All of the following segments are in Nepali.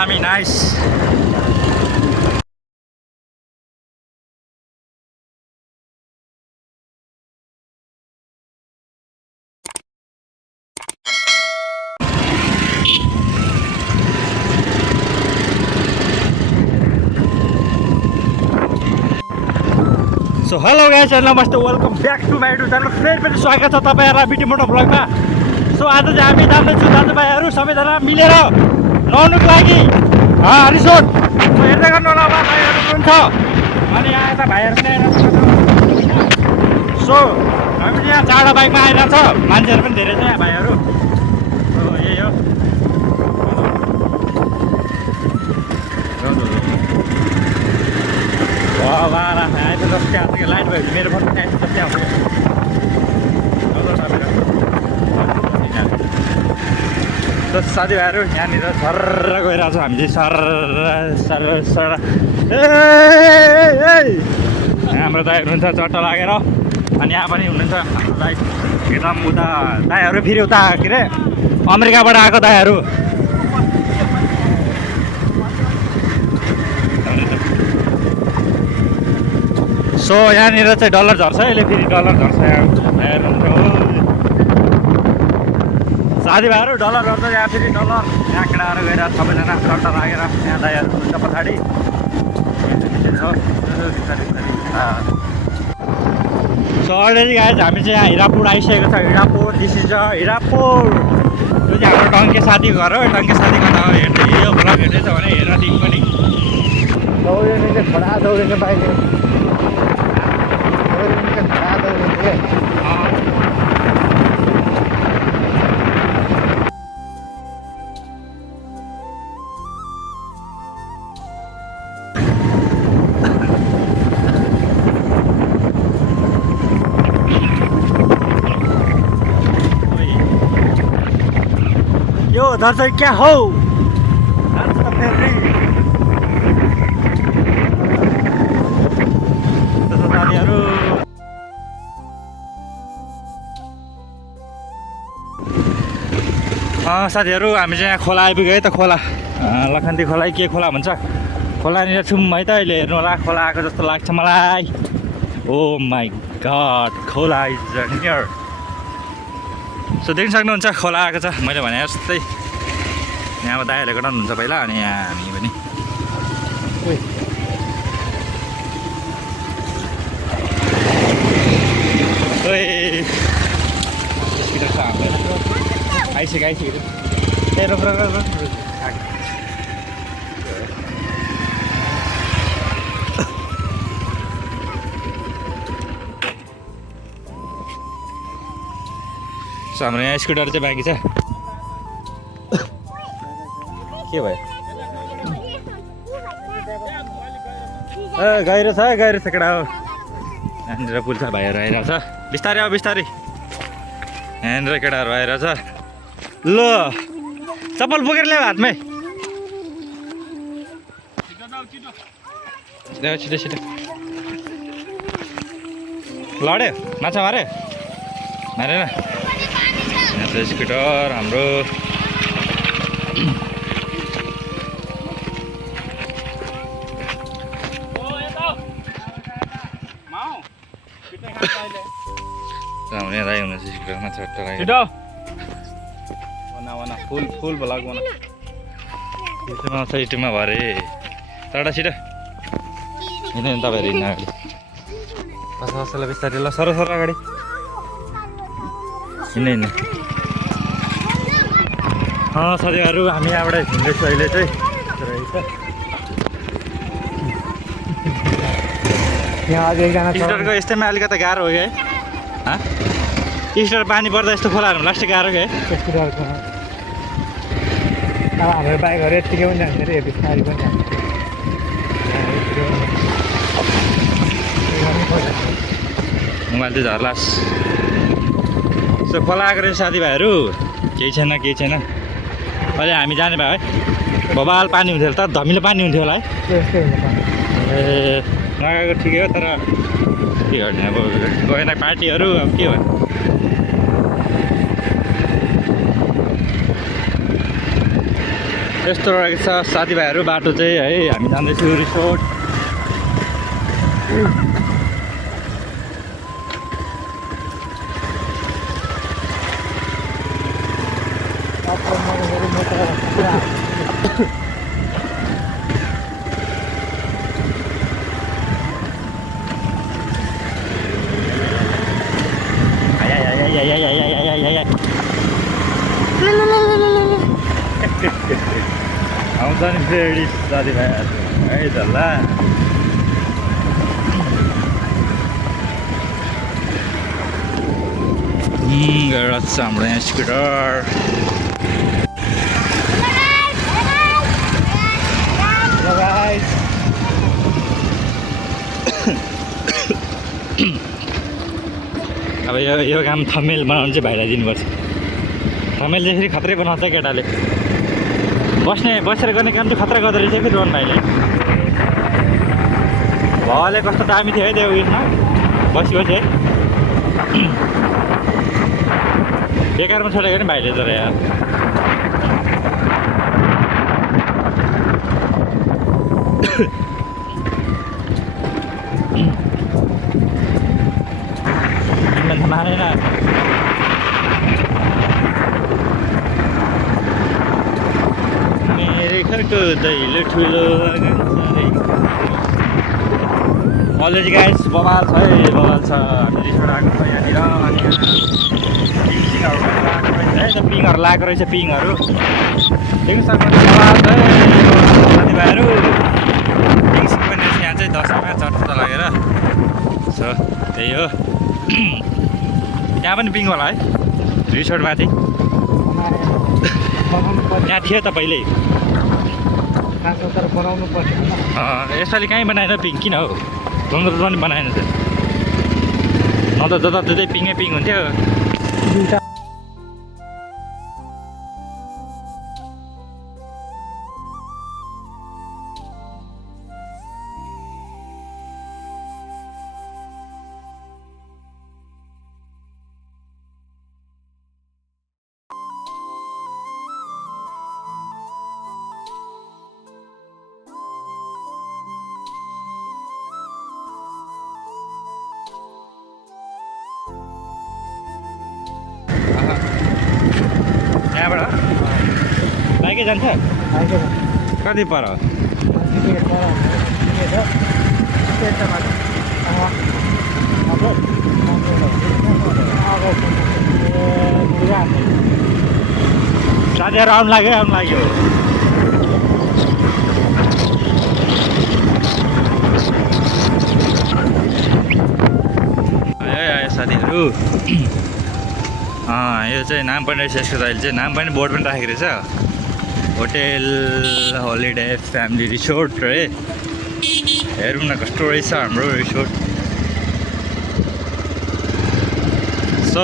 दामी nice. So hello guys and नमस्ते, welcome back to my YouTube channel. फेरि पनि स्वागत छ तपाईँहरूलाई बिटी मोटो ब्लगमा। सो आज चाहिँ हामी जाँदैछु दाजुभाइहरू सबैजना मिलेर नुहाउनुको लागि रिसोर्ट। सो हेर्दै गर्नु होला, भाइहरू हुनुहुन्छ अनि यहाँ यता भाइहरू पनि आइरहेको छ। सो हामी चाहिँ यहाँ चाडा बाइकमा आइरहेको छ, मान्छेहरू पनि धेरै छ यहाँ भाइहरू। सो यही हो। आइस जस्तै आएको लाइट भयो भने मेरो फोन पनि आइस जस्तै आउँछ। साथीभाइहरू यहाँनिर सर्र गइरहेको छ, हामी चाहिँ सर्र हाम्रो दाइहरू हुनुहुन्छ चट्ट लागेर। अनि यहाँ पनि हुनुहुन्छ हाम्रो दाइ एकदम उता दाइहरू, फेरि उता के अरे अमेरिकाबाट आएको दाइहरू। सो यहाँनिर चाहिँ डलर झर्छ, यसले फेरि डलर झर्छ। साथीभाइहरू डलर झर्छ यहाँ, फेरि डलर यहाँ केटाहरू गएर सबैजना चट्ट लागेर यहाँ दाइहरू हुन्छ पछाडि। सो अलरेडी गाइज हामी चाहिँ यहाँ हिरापुर आइसकेको छ। Hirapur, this is Hirapur. यो चाहिँ हाम्रो टङ्के साथीको घर हो। टङ्के साथीको त हेर्दै यो भ्लग हेर्दैछ भने हेर तिमी पनि। दौडिने चाहिँ छोडा दौडिने बाइक यो दर्शक क्या हो साथीहरू। साथीहरू हामी चाहिँ यहाँ खोला आइपुग्यो है त। खोला लखनदी खोला के खोला भन्छ, खोलानिर छौँ है त अहिले। हेर्नु होला, खोला आएको जस्तो लाग्छ मलाई। ओ माई गड, खोला इज नियर। सो देख्न सक्नुहुन्छ खोला आएको छ, मैले भने जस्तै। यहाँ अब दाइहरूले गराउनुहुन्छ पहिला, अनि यहाँ हामी पनि। आइसक्यो ए रोक रोक रोक। सो हाम्रो यहाँ स्कुटर चाहिँ बाँकी छ। के भयो? गहिरो छ, गहिरो छ केटा हो। यहाँनिर पुल छ, भाइहरू आइरहेको छ। बिस्तारै अब बिस्तारै। यहाँनिर केटाहरू आइरहेछ। ल चप्पल बोकेर ल्याऊ हातमै। ल्याऊ छिटो छिटो। लड्यो, माछा माऱ्यो, मारेन। यहाँ छ स्कुटर हाम्रो। हाम्रो यहाँ दाइ हुनुहुन्छ स्कुटरमा चट्ट लाग्यो। फुल फुल भ्लग बना। युट्युबमा आउँछ, युट्युबमा भरे टाढा छिटो हिँड्नु तपाईँहरू हिँड्नु अगाडि। कसैलाई बिस्तारै ल, सर सर अगाडि हिँड्नु हिँड्नु। साथीहरू हामी यहाँबाट हिँड्दैछु अहिले चाहिँ। स्कुटरको यस्तैमा अलिकति गाह्रो हो कि है। स्कुटर पानी पर्दा यस्तो खोलाहरू लास्टै गाह्रो क्या है स्कुटरको। अब हाम्रो बाइकहरू यत्तिकै पनि जान्छ अरे, बिस्तारै पनि जान्छ। मोबाइल चाहिँ झर्लास। सो खोला आएको रहेछ साथीभाइहरू, केही छैन केही छैन। अहिले हामी जाने भयो है, बबाल पानी हुन्थ्यो त, धमिलो पानी हुन्थ्यो होला है। ए नगएको ठिकै हो, तर के गर्ने अब गएन पार्टीहरू, अब के भयो। ए यस्तो रहेछ साथीभाइहरू बाटो चाहिँ है। हामी जाँदैछौँ रिसोर्ट। आउँछ नि फेरि साथीभाइहरू है त ल। एउटा छ हाम्रो यहाँ स्कुटर। अब यो काम थम्मेल बनाउनु चाहिँ भाइलाई दिनुपर्छ। थम्मेल चाहिँ फेरि खत्रै बनाउँछ केटाले। बसेर गर्ने काम चाहिँ खतरा गर्दो रहेछ फेरि रोहन भाइले। भले कस्तो दामी थियो है त्यो उयसमा बसी है। बेकारमा छोडेको नि भाइले तर यार। मानेन मेरै घरको दैलो ठुलो अलरेडी गाइस बवाल छ है। बवाल छ। हामी रिसोर्ट आएको छ यहाँनिर। अनि पिङहरू लगाएको रहेछ पिङहरू पिङ सक्नु बवाल छ है साथीभाइहरू। पिङ सिङ पनि रहेछ यहाँ चाहिँ 10 रुपियाँ चट्टा लागेर। सो त्यही हो। त्यहाँ पनि पिङ होला है रिसोर्टमाथि। त्यहाँ थियो त पहिल्यै। यसपालि कहीँ बनाएन पिङ किन हो? गङ्गा पनि बनाएन त। न त जताततै पिङै पिङ हुन्थ्यो। यहाँबाट बाइकै जान्छ? कति पर? साथीहरू आउनु लाग्यो साथीहरू। यो चाहिँ नाम पनि रहेछ यसको। अहिले चाहिँ नाम पनि बोर्ड पनि राखेको रहेछ। होटेल होलिडे फ्यामिली रिसोर्ट है। हेरौँ न कस्तो रहेछ हाम्रो रिसोर्ट। सो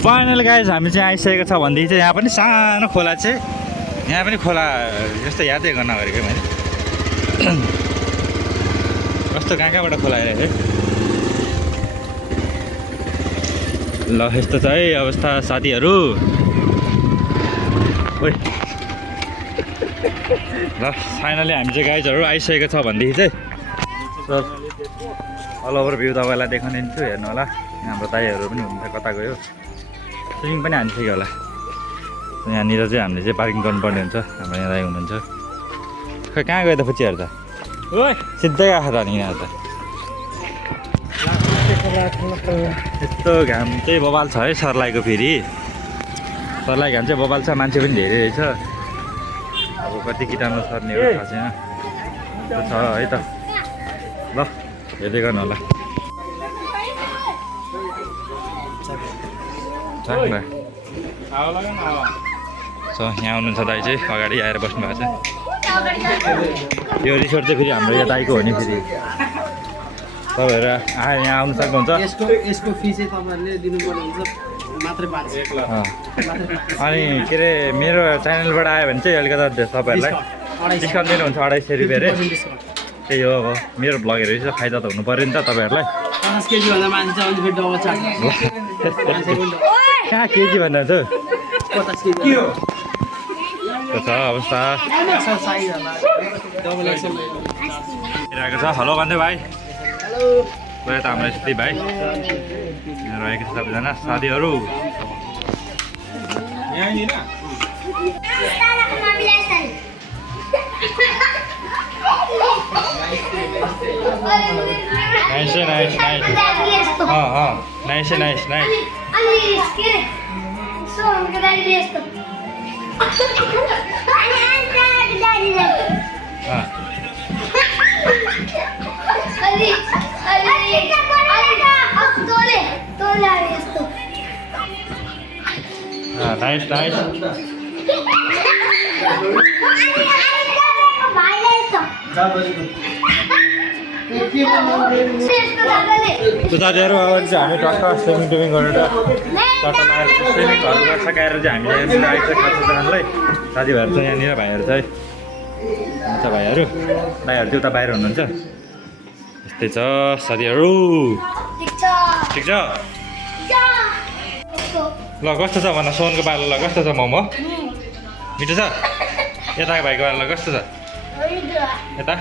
फाइनल गाइज हामी चाहिँ आइसकेको छ भनेदेखि चाहिँ यहाँ पनि सानो खोला चाहिँ यहाँ पनि खोला जस्तो यादै गर्न गरेको मैले। कस्तो कहाँबाट खोला आइरहेको है। ल यस्तो छ है अवस्था साथीहरू। ओइ ल फाइनली हामी चाहिँ गाइजहरू आइसकेको छ भनेदेखि चाहिँ अल ओभर भ्यू तपाईँलाई देखाउने छु। हेर्नु होला हाम्रो दाइहरू पनि हुनुहुन्छ कता गयो। स्विमिङ पनि हानिसक्यो होला। यहाँनिर चाहिँ हामीले चाहिँ पार्किङ गर्नुपर्ने हुन्छ। हाम्रो यहाँ दाइ हुनुहुन्छ। खै कहाँ गयो त फुच्चीहरू त? ओइ सिधै आएको त नि यहाँ त। यस्तो घाम चाहिँ बबाल छ है सर्लाईको। फेरि सर्लाही घाम चाहिँ बबाल छ। मान्छे पनि धेरै रहेछ। अब कति किटाणु सर्ने हो थाहा छैन। छ है त। ल हेर्दै गर्नु होला। सो यहाँ आउनुहुन्छ दाइ चाहिँ अगाडि आएर बस्नु भएको छ। यो रिसोर्ट चाहिँ फेरि हाम्रो यहाँ दाइको हो नि। फेरि तपाईँहरू यहाँ आउनु सक्नुहुन्छ। यसको फी चाहिँ तपाईँहरूले दिनुपर्ने हुन्छ मात्रै 500। अनि के अरे मेरो च्यानलबाट आयो भने चाहिँ अलिकति तपाईँहरूलाई डिस्काउन्ट दिनुहुन्छ 250 रुपियाँ अरे। त्यही हो। अब मेरो भ्लगहरू रहेछ फाइदा त हुनु पऱ्यो नि त तपाईँहरूलाई। 50 केजी भन्दा मान्छे चाहिँ अलिक फेरि डबल चार्ज। कहाँ केजी भन्दा त 50 केजी के हो? के छ अवस्था हेरेको छ हेलो भन्दै भाइ गएर त हाम्रो यस्तै भाइ यहाँ रहेको छ सबैजना साथीहरू nice nice nice nice nice nice nice nice साथीहरू अब चाहिँ हामी टक्क स्विमिङ टुमिङ गरेर टक्क लगाएर स्विमिङहरू सकाएर चाहिँ हामीले आइसकेको खाजा जानलाई साथीभाइहरू चाहिँ यहाँनिर भाइहरू चाहिँ हुन्छ भाइहरू चाहिँ उता बाहिर हुनुहुन्छ यस्तै छ साथीहरू ठिक छ ल कस्तो छ भन सोनको पालो ल कस्तो छ मोमो मिठो छ यताको भाइको पालो ल कस्तो छ यता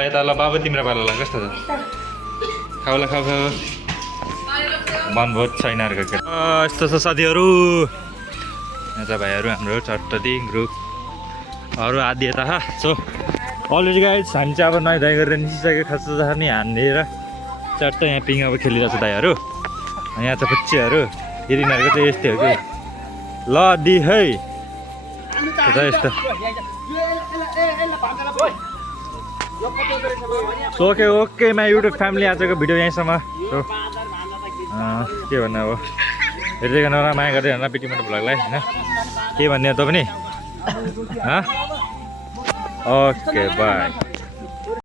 यता ल बाबु तिम्रो पालो ल कस्तो छ खाऊ ल खाऊ खाऊ मन बहुत छैन यस्तो छ साथीहरू यहाँ त भाइहरू हाम्रो चट्टदी ग्रुपहरू आदि यता सो अलरेडी गाइज हामी चाहिँ अब नुहाइ धुवाइ गरेर निस्किसक्यो खाजा नि हानेर चट्ट यहाँ पिङ अब खेलिरहेको छ दाइहरू यहाँ चाहिँ पुच्चीहरू यिनीहरूको चाहिँ यस्तै हो कि ल दि है यस्तो okay okay my YouTube family आजको भिडियो यहीँसम्म सो के भन्नु अब हेर्दै गर्नु होला माया गर्दै गर्नु पिटी मोटो भ्लगलाई होइन के भन्ने त पनि ओके बाई